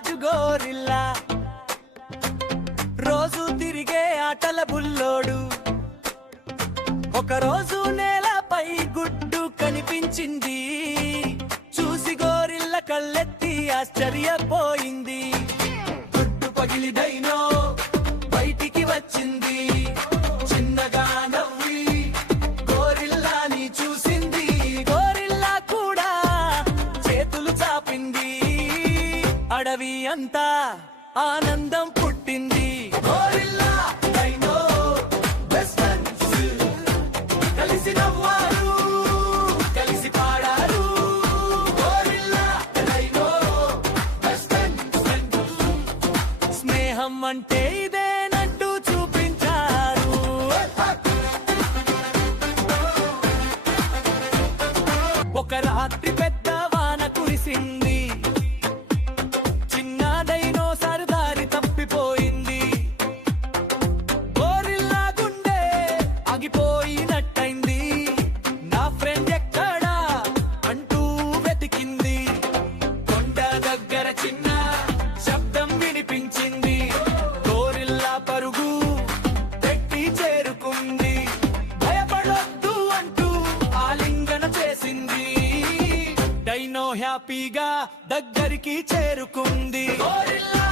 రాజు gorilla, రోజు తిరిగే ఆటల బుల్లోడు. ఒకరోజు నేలపై గుడ్డు కనిపించింది, చూసి గోరిల్ల కళ్ళెత్తి ఆశ్చర్యపోయింది. గుడ్డు పగిలి డైనో బయటికి వచ్చింది, చిన్నగా నవ్వి గోరిల్లాని చూసింది. గోరిల్లా కూడా చేతులు చాపింది, అడవి అంతా ఆనందం పుట్టింది. గోరిల్లా డైనో బెస్ట్ ఫ్రెండ్స్, కలిసి నవ్వారు, కలిసి పాడారు. గోరిల్లా డైనో బెస్ట్ ఫ్రెండ్స్, స్నేహం అంటే ఇదేనంటూ చూపించారు. ఒక రాత్రి పెద్ద వాన కురిసింది, చిన్న డైనోసార్ దారి తప్పిపోయింది. గోరిల్లా గుండె ఆగిపోయినట్టయింది, నా ఫ్రెండ్ ఎక్కడా అంటూ వెతికింది. కొండ దగ్గర చిన్న శబ్దం వినిపించింది, గోరిల్లా పరుగు పెట్టి చేరుకుంది. భయపడొద్దు అంటూ ఆలింగన చేసింది, డైనో హ్యాపీగా దగ్గరికి చేరుకుంది. గోరిల్లా